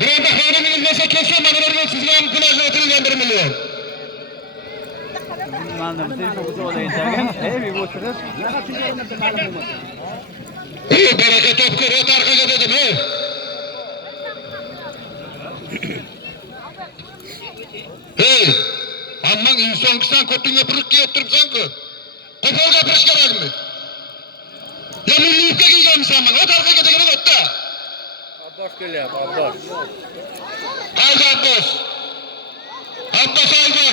Bironta xabaringiz bo'lsa kelsa, mana bu sizga ham pul ajratilgan 1 million. Ma'lum, siz to'g'ri o'ylayotgan. Bir o'tirish. Baraka topga o't orqaga dedim, Ammang inson kisan ko'pinga purib keltiribsan-ku. Qo'pol gapirish kerakmi? Ya milliyga kelganmisan men, o't orqaga degani o'tda. Abbos kelyapti, Abbos. Qayda Abbos? Abbos oldi.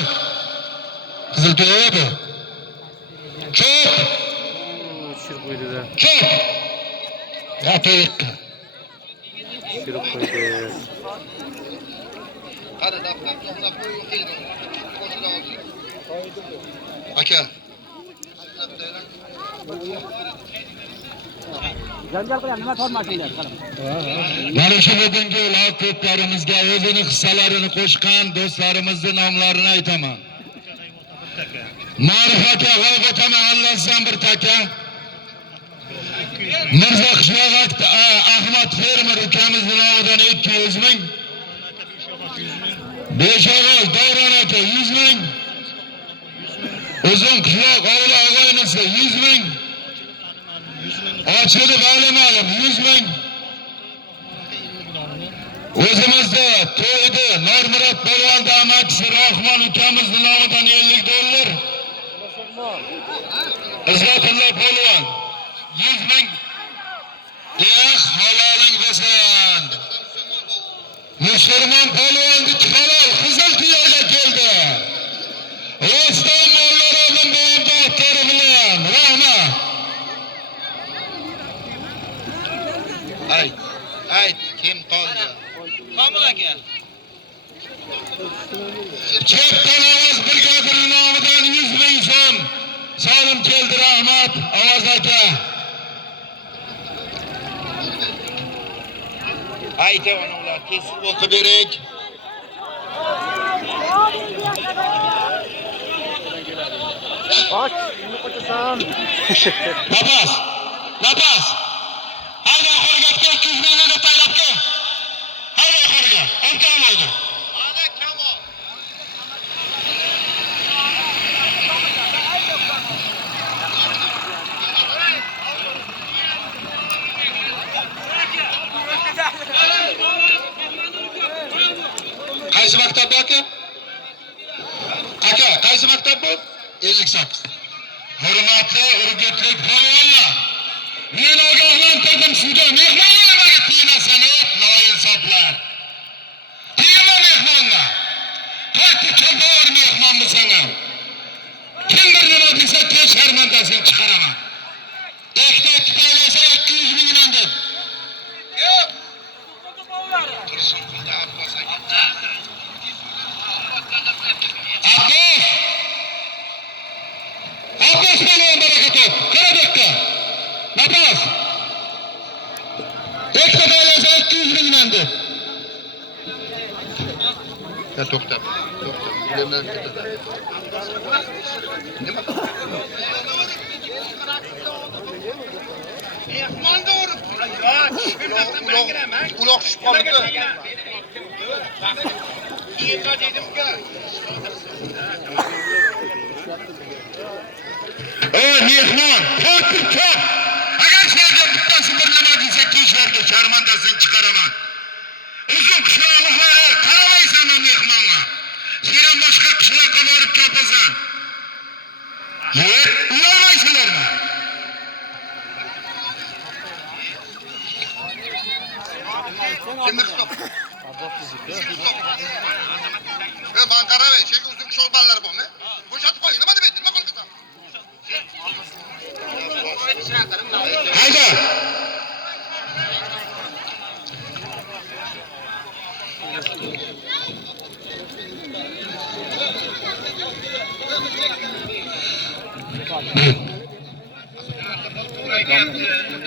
Qizil to'yadi. Chop. Shir qo'ydi-da. Chop. G'atoyiqqa. Shir qo'ydi. Qani daftar qo'ying. Aka. Janjal qilyapti, nima tormashinglar, qarang. Mana shu bugungi ular ko'plarimizga o'zini hissalarini qo'shgan do'stlarimizning nomlarini aytaman. Ma'rifat G'alvata mahallasidan bir taka. Mirzo Qishloq Ahmad fermer ukamizning nomidan 200 ming. Beshog'oz Davron aka 100 ming. Uzun Qishloq Ovla og'aynisi 100 ming. Ochilib Alimalim 100 ming. O'zimizda to'yda Normurod polvonda amakisi Rahmon ukamizning nomidan 50 dollar. Izzatullo polvon 100 ming. Haloling bo'lsin. Musulmon polvonni halol qizil tuyaga keldi. Roston mollarovning bo'yinda otari bilan rahmat. Ayt, kim qoldi? Komil aka. Chepton ovoz brigadining nomidan 100 ming so'm. Solim keldi, rahmat, ovoz aka. Aytavon ular, kesib o'qib berik. Bak, nima qo'chasan? Lapas. Hayda qo'rgatga 200 mingni deb taylab kel. Hayda qo'rga, olmaydi. Ana Kamol. Qaysi maktab bu aka? Aka, qaysi maktab bu? 58. Hurmatli urgutlik polvonlar. Men ogohlantirdim sizga. Mehmonlar nimaga tiyinasan, noinsoflar? Tiyinma mehmonni. Qaytib bor mehmon bo'lsang. Kimdir nima desa tez sharmandasini chiqaraman. Ekta tayinlasa 200 mingdan deb. Yo'q. Tursun qildi Abbos aka. Abbos polvon baraka top. Qara dakka. Lapas. Ekta tayinlasa 200 mingdan deb. Ya to'xta. Bilemdan ketadi. Nima? Mehmonga urib. Bilmasam men kiraman. Uloq tushib qoldi. Kiyinga dedim-ku. Mehmon, qo'rqib kop. Agar sizga bittasi bir nima desa, kishlarga sharmandasini chiqaraman. Uzun qishloqlari qaramaysan mehmonga. Sen boshqa qishloqqa borib topasan. Uyalmaysizlarmi? Kimdir stop? Ben qaramay, sen uzun qishloqlar bormi? Bo'shatib qo'ying, nima deb aytding? Nima qilsan? Hayda.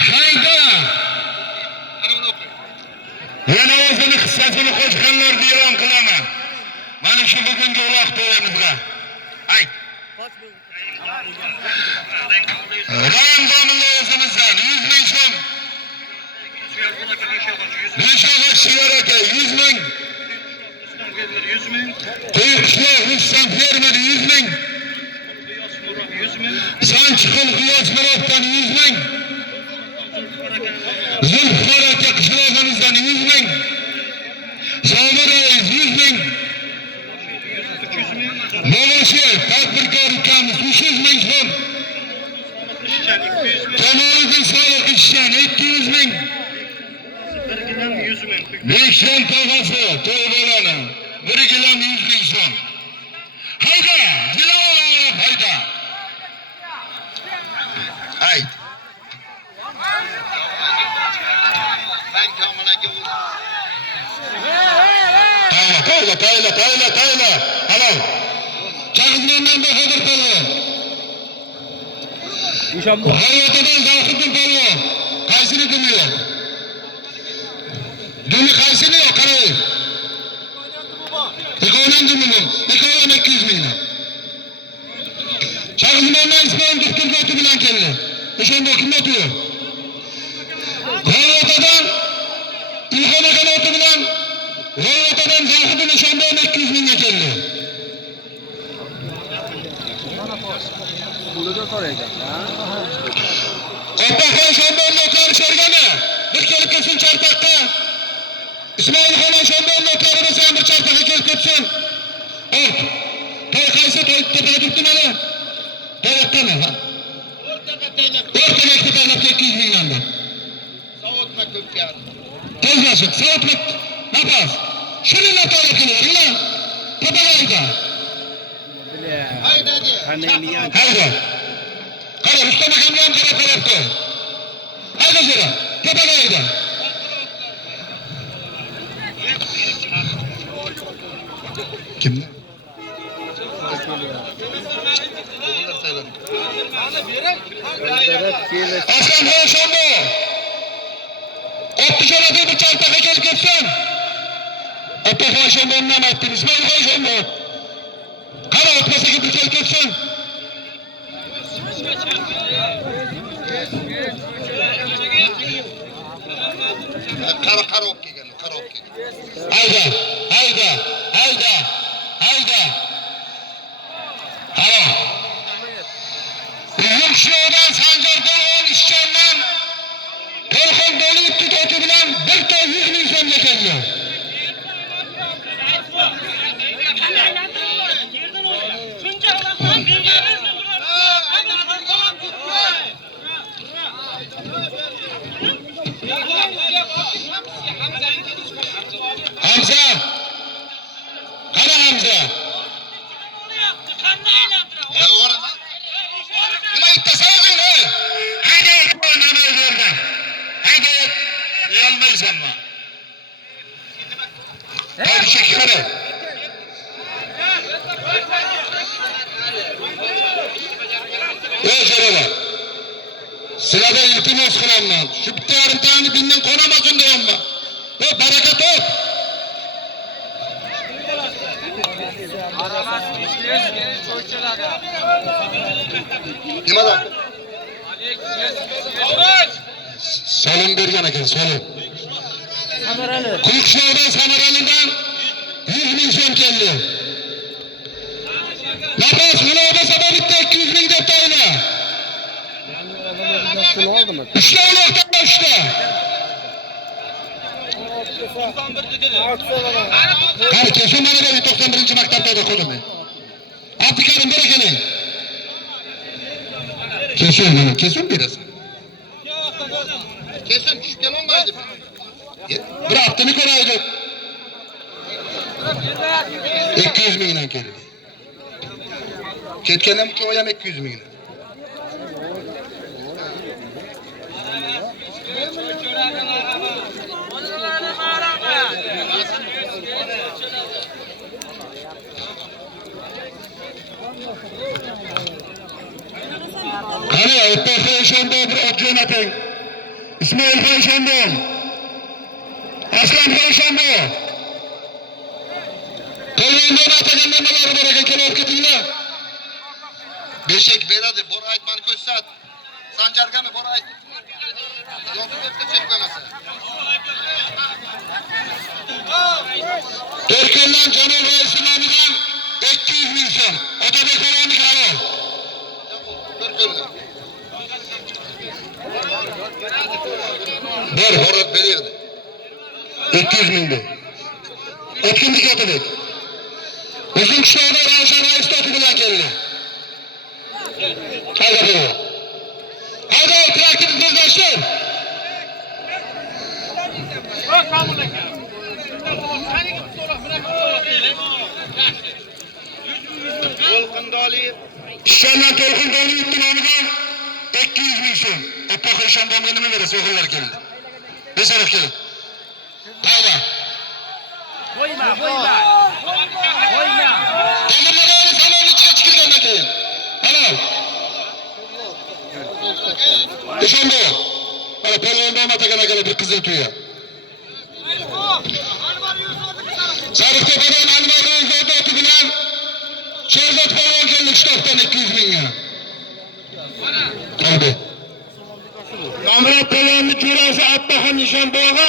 Hayda. Yana o'zini hissasini qo'shganlarni e'lon qilaman. Mana shu bugungi uloq to'yimizga. Ayt. Rayonda o'zimizdan 100 ming so'm. Beş ağaç sigarete 100 bin. Kuyukçular Hüsran Fermeli 100 bin. Sançıkıl Kıyas Murat'tan 100 bin. Zülfkarat Yakışılakanızdan 100 bin. Sami Reis 100 bin. Molaşe Fabrika Rükamız 300 bin son. Kemal'ın sağlık işçen 200 bin. Beşten kafası Toğbalan'a. Bir gilam 100 bin son. Hayda! Gilam olalım hayda! Haydi. Tayla. Hello. Çağızmandan da hazır kalı. İnşallah. Hayatadan Zavkıt'ın kalı. Kaysını dönüyor. Dönü kaysını yok karayı. Ekoğlan dönümü. Ekoğlan 200 bin. Çağızmandan İsmail Dükkan Kötü bilen kelli. Eşende kimde oturuyor? Hayatadan İlhan Akan otu bilen Hayatadan Zavkıt'ın eşende 200 bin kelli. Burada da soracak. Opakhan Şambonlu karışırgana. Bir kelip kesin çarpakka. İsmail Han'ın Şambonlu karışırgana bir çarpakka kelip ketsin. Ort. Toy kaysa toy tepeye tuttun hele. Toy oktan ha. Ort emekli kaynakta 200 bin yandı. Savutma Türkiye'de. Tozlaşık. Savutmak. Ne yapaz? Şunun ne toy yapılıyor lan? Tepegayda. Haydi hadi. Haydi. Kara usta makamdan kara kalaptı. Haydi sıra. Tepegayda. Kim? Aslan Hoşambo. 60 aradığı bir çarpaka gelip geçsen. Opakhan Hoşambo'ndan attın. İsmail Hoşambo. Kara atması gibi gelip geçsen. Karaoke geldi. Karaoke. Hayda. Alo. Bizim şuradan Sancar Dolğun işçenden Dolğun dolu iptidatı bilen bir ton 100 bin son getiriyor. Hamza. Kara Hamza. Ya orada. Ama ittasavun ha. Haydi oynamaya verdi. Haydi. Yanmayız ama. Haydi şekeri. Cerebe. Sırada iltimas kılanlar. Şu bittiğerin tane binden konamasın diyorum ben. Ve bereket ol. Kim adam? Solun bir yana gel, solun. Kuyukşehir'den Samaralı'ndan 100 bin son geldi. Lapaz, Hülabe Sabahlık'ta 200 bin detayla. Üçte olaktan başta. Kesin bana da 91. maktapta da kodum ben. Abdülkarim böyle gelin. Kesin biraz. Kesin küçükken ondaydı. Bıraktı Nikola'ydı. 200 binden geldi. Ketkenden bu çoğuyam 200 bin. Hani Opakhan Şambon bir ok yöneten. İsmail Şambon. Aslan Şambon. Kolondan atakandan neler bırakın kenar kıtıyla. Beşek Beradi, Bora Aytman Köşsat. Sancar Gami, Bora Ayt. Yolda öpte çekmemesi. Erkenler Canol Reis'in nomidan 200 ming so'm. Otabek Polvonning halol. Bir horat berdi. 200 mingdi. O'tkindik Otabek. Uzun qishloqda Ravshan Rais to'pi bilan keldi. Hayda bu. Hayda traktorni tezlashtir. Ishondan To'lqin Doliyevning nomidan 200 ming so'm. Oppoq Eshonbomga nima berasiz? O'g'illar keldi. Besarov keldi. Hayda. Qo'yma. Temirlarni salon ichiga chiqirgandan keyin. Halol. Eshonbo. Mana Polvonda Matagan akalar bir qizil tuya. Sariqtepadan Anvar Ro'zot oti bilan Sherzod Polvon keldi Shtofdan 200 mingga. Keldi. Nomrod Polvonning jo'rasi Abbaxon Nishonbog'a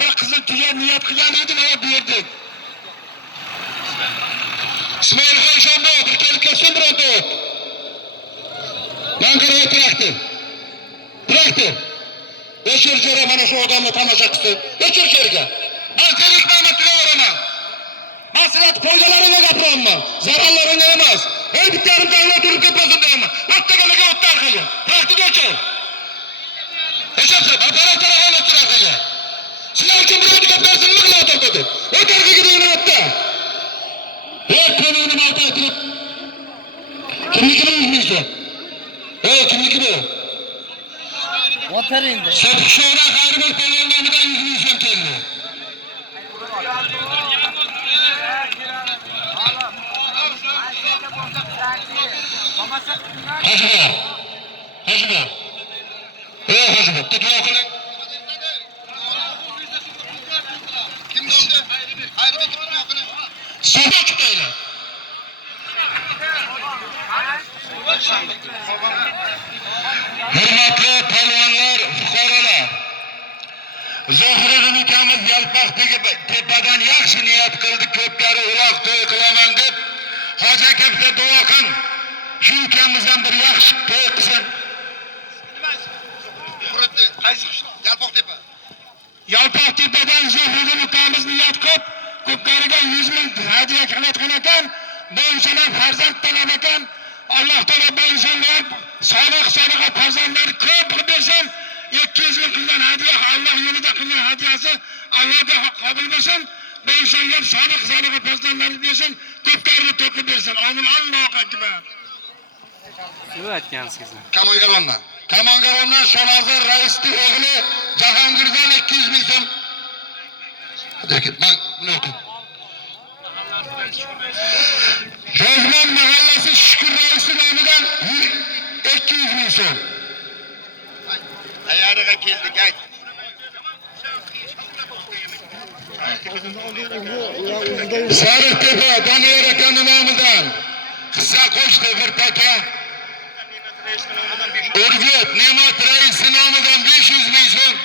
bir qizil tuya niyat qilgan edi va berdik. İsmailxon Shonbog' bir kelib ketsin bironta ot. Manqarov traktor. O'chir jo'ra mana shu odamni tomosha qilsin. O'chir yerga. Men zerikmayman turaveraman. Men sizlarni foydalaringga gapiryapman. Zararlaringga emas. Ey bitta yarim tayinlab turib ketmasin deyman. O'ttaganaga o'tdi orqaga. Traktorni o'chir. O'chirsin. Apparat tarafini o'chir orqaga. Sizlar uchun birovni gapirsin nima qilib o'tirdi? O'tarqiga deyman o'tda. Qo'lini nima aytib? Kimnikini uzmaysan? Kimniki bu? O'tiringda. Sepishona G'arbul Polvondan 100 ming so'm keldi. Hojibo. Hojibo, duo qiling. Kim bo'ldi? Xayribek duo qiling. Suvga chiqaylar. Hurmatli polvonlar, fuqarolar. Zohiriddin ukamiz Yalpoq tepadan yaxshi niyat qildi, ko'pkari uloq to'y qilaman deb. Hoji aka bitta duo qil. Shu ukamizdan bir yaxshi to'y qilsin. Muroddi, qaysi Yalpoq tepa? Yalpoq tepadan Zohiriddin ukamiz niyat qilib, ko'pkariga 100 ming hadiya qilayotgan ekan. Bu insonlar farzand talab ekan. Alloh taolo bu insonlar sodiq farzandlar ko'p qilib bersin. 200 ming qilgan hadiya Alloh yo'lida qilgan hadiyasi Allohga qabul bo'lsin. Bu insonlar sodiq farzandlarni bersin, ko'plarni to'qib bersin. Amin. Allohu akbar. Nima aytgansiz? Kamongarondan Shonazor Raisning o'g'li Jahongirdan 200 ming so'm. Men buni o'qib. Jozman mahallasi Shukur Raisi nomidan 200 ming so'm. Ayariga keldik, ayt. Sariqtepa Doniyor akaning nomidan hissa qo'shdi bir taka. Urgut Ne'mat Raisi nomidan 500 ming so'm.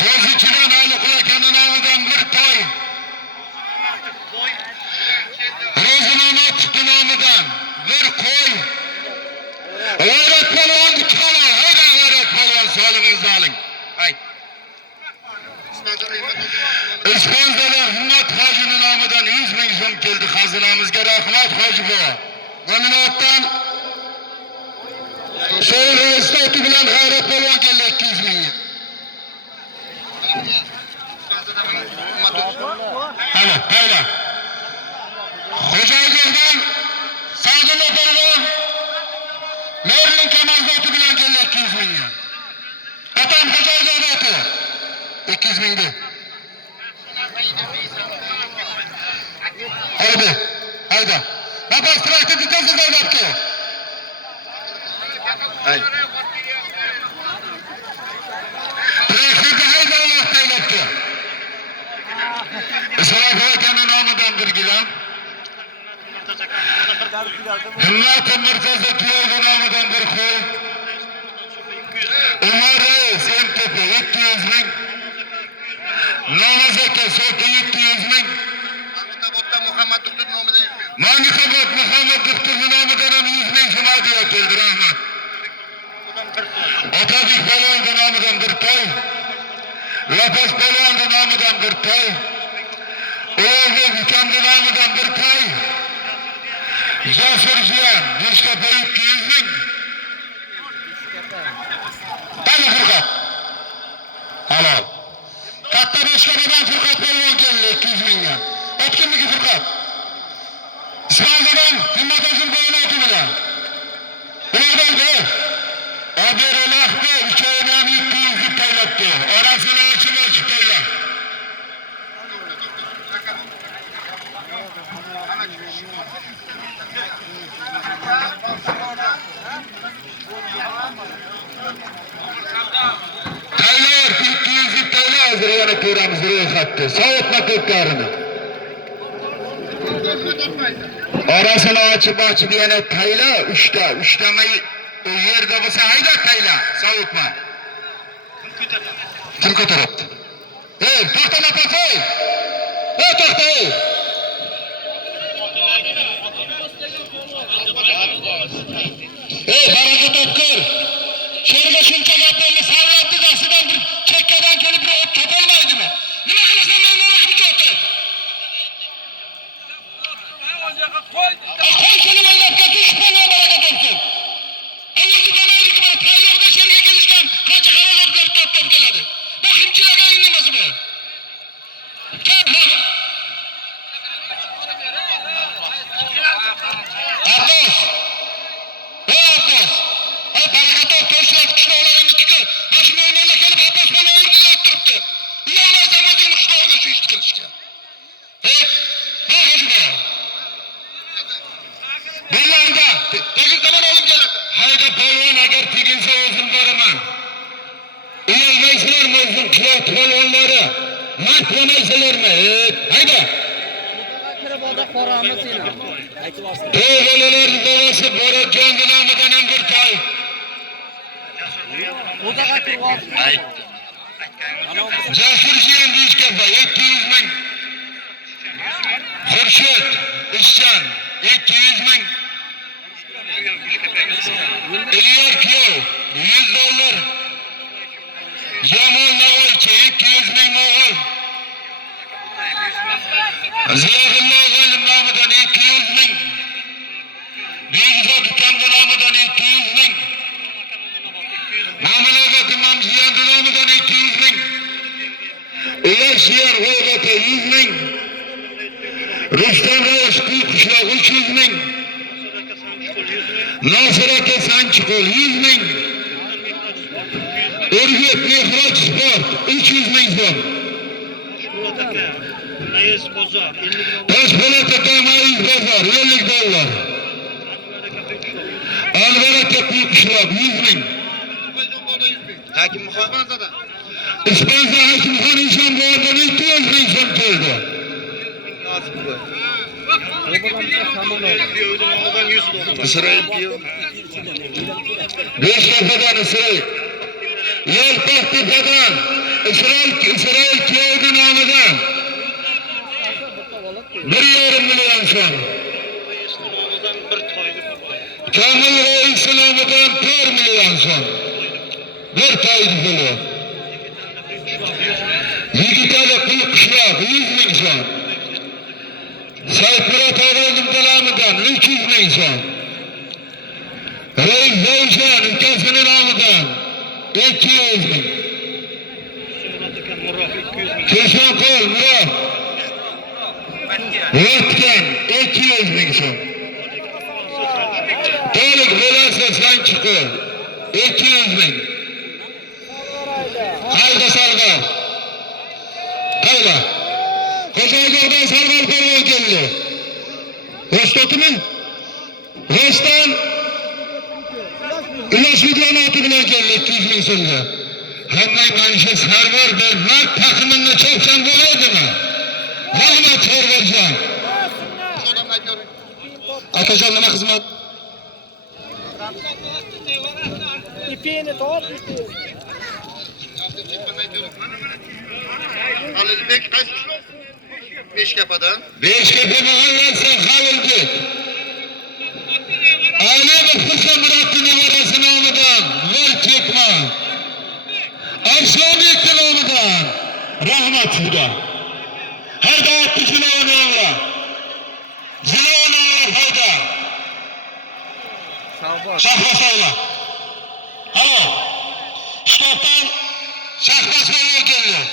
So'zichidan Aliqul akaning nomidan bir toy. Ro'zinomot nomidan bir qo'y. G'ayrat polvon kanal, hayda g'ayrat polvon solimingizni oling. Hay. Ispanzada Himmat hojining nomidan 100 ming so'm keldi. Xazinamizga rahmat hoji bova. Nominatdan So'ri istoti bilan g'ayrat polvon keldi 200 ming. Hayda. Xo'jayevdan Sa'dulla polvon Merlin Kamazoti bilan keldi 200 mingga. Otam Xo'jayevda 200 mingdi. Hayda. Nafas traktorni tezlikdan yaptı. Hay. Traktorni hayda Allohdan yaptı. Isrof akaning nomidan bir gilam. Himmat Mirzaza Tuyo'ning nomidan bir qo'y. Umar Reis, Namazete sotu 200 bin. Anıtabot'ta Muhammed Doktor nomida 100 bin. Manifabot Muhammed Doktor'un namıdan 100 bin şuna diyetildi rahmet. Atabik Balon'un namıdan bir toy. Lapos Balon'un namıdan bir toy. Oğuzlu Hükam'ın namıdan bir toy. Cafer Cihan, Diştepe 200 bin. Tabii Furkat. Halal. Katta Beşkere'den Furkat Balon geldi 200 bin'den. Etkinlik Furkat. İsmail'den Himmet Özül Bey'in otumuna. Buradan da Aberolah'ta 3 ayından 200 bin paylattı. Orasını açık payla. Taylar 200 bin tayla hazır yana kıramızı ro'yxatdi. Soğutma ko'kkarini. Orasını açıp yana tayla 3'tamay o yerde bo'lsa hayda tayla soğutma. Kim ko'taryapti? Ey, to'xta nafas ey. Ey, to'xta ey. Ey, baraka topkir. Şerga shuncha gaplarni sarlatdi dasidan bir chekkadan kelib bir topolmaydimi? Nima qilasan men mana shu chotib? Qo'y seni o'ylab ketish bilan baraka topsin. O'zi demaydi ki bana tayyorda sherga kelishgan qancha xarajatlar to'plab keladi. Bu kimchilarga nimasi bu? Abbos. Ey Abbos. Ey baraka top to'shlar qishloqlarimizga mana shu o'yinlarga kelib Abbos bilan o'rnida turibdi. Uyalmaysan o'zing qishloqda shu ishni qilishga. Hajma. Bellanda tegin zaman olib keladi. Hayda polvon agar teginsa o'zim boraman. Uyalmaysizlarmi o'zim qishloq polvonlari? Mard bo'lmaysizlarmi? Hayda. To'g'rilarning bobosi Borodjon nomidan ham bir toy. Jasur Jiyan Dishkapa 200 ming. Xurshid Ishchan 200 ming. Elyor Kiyov 100 dollar. Jamol Navoiychi 200 ming mo'g'ul. Ziyoulloh G'oyib nomidan 200 ming. Begzod Ukamdi nomidan 200 ming. Mamlakat Imom Ziyon nomidan 200 ming. Uyash yer G'o'g'ata 100 ming. Rustam Rayosh qishloq 300 ming. Nosir aka Sanchiqo'l 100 ming. Urgut Mehroj Sport 300 ming so'm. Toshpo'lat aka Mayiz bozor 50 dollar. Alvaraka qishloq 100 ming. Hakim Muhammadzoda. Ispanza Hakimxon Eshonboydan 200 ming so'm keldi. İsrail diyor. Beştepe'den İsrail. Yelpahtepe'den İsrail Kiyov'un namıdan 1,5 milyon so'm. Kamil Reis namıdan 4 milyon so'm. Bir toydi puli. Yigitali qishloq 100 ming so'm. Sayfirat Og'ayning nomidan 300 ming so'm. Reis Zavshan ukasining nomidan 200 ming. Keshonqul Murof Vatgan 200 ming so'm. To'liq bo'lasa Sanchiqo'l 200 ming. Qayda Salg'ar? Qayda? Qo'shaygardan Salg'ar polvon keldi. Rostotmi? Rostdan Ilash videonoti bilan keldi 200 ming so'mga. Hamma maisha sarvar bermar taqimini chopsan bo'laydimi? Rahmat Sarvarjon. Akajon nima xizmat? İpini top. Halilbek kaç kilo? Beşkapa'dan. Beştepe mahallesi Halilbek. Ali Mustafa Murat'ın numarası namıdan. Ver çekme. Aşağı bekle namıdan. Rahmet burada. Her da 60 kilo namıra. Zila namıra fayda. Şahla sağla. Alo. Stoptan şahbasmaya geliyor.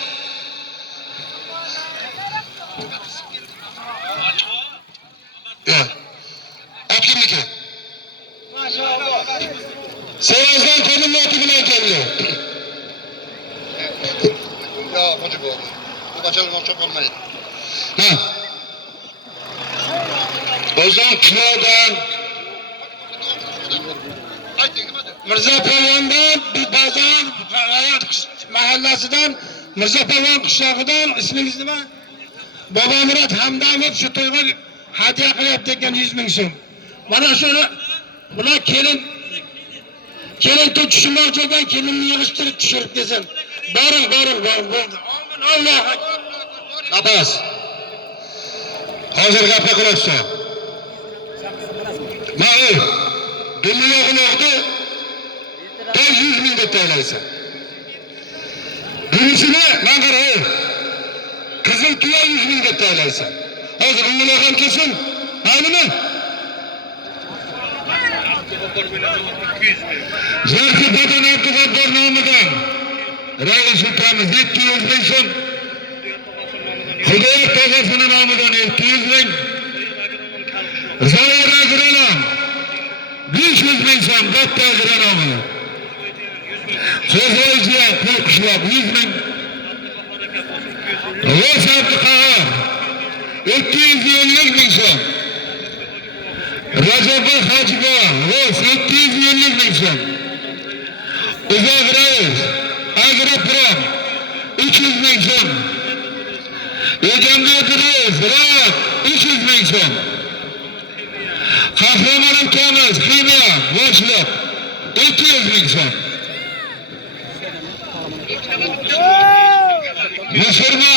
Evet. At kimlik. Seyazdan konumlu atı bile geliyor. Ya koca bu. Bu kaçalım o çok olmayın. Ha. O zaman kilodan Haydi hadi. Mirza Palvon'dan bir bazan mahallesinden Mirza Palvon kışlağıdan ismingiz nima? Baba Murat Hamdamov shu to'yga hadiya qilyapti ekan 100 ming so'm. Mana shuni bular kelin tushmoqchi ekan, kelinni yig'ishtirib tushirib desam. Boring. Alloh. Nafas. Hozir gapga quloq sol. Mana dunyo yo'qdi. 100 ming deb taylaysan. Birisini men qaray. Kızıl tuya 100 ming deb taylaysan. Hozir uni ham kelsin. Maylimi? Zarki Badan Abdug'abbar nomidan rais ukamiz 200 ming so'm. Hidayat tog'asini nomidan 200 ming. Zoir Agronam 500 ming so'm. Katta agronomi. So'zlaychiya pul qishlab 100 ming. G'o'z Abduqahhor 250 ming so'm. Rajabboy Hojibov G'o'z 250 ming so'm. Uzoq Rais Agroprom 300 ming so'm. Egamli Rais Rahat 300 ming so'm. Qahramon ukamiz Xiyma boshliq 200 ming so'm. Musulmon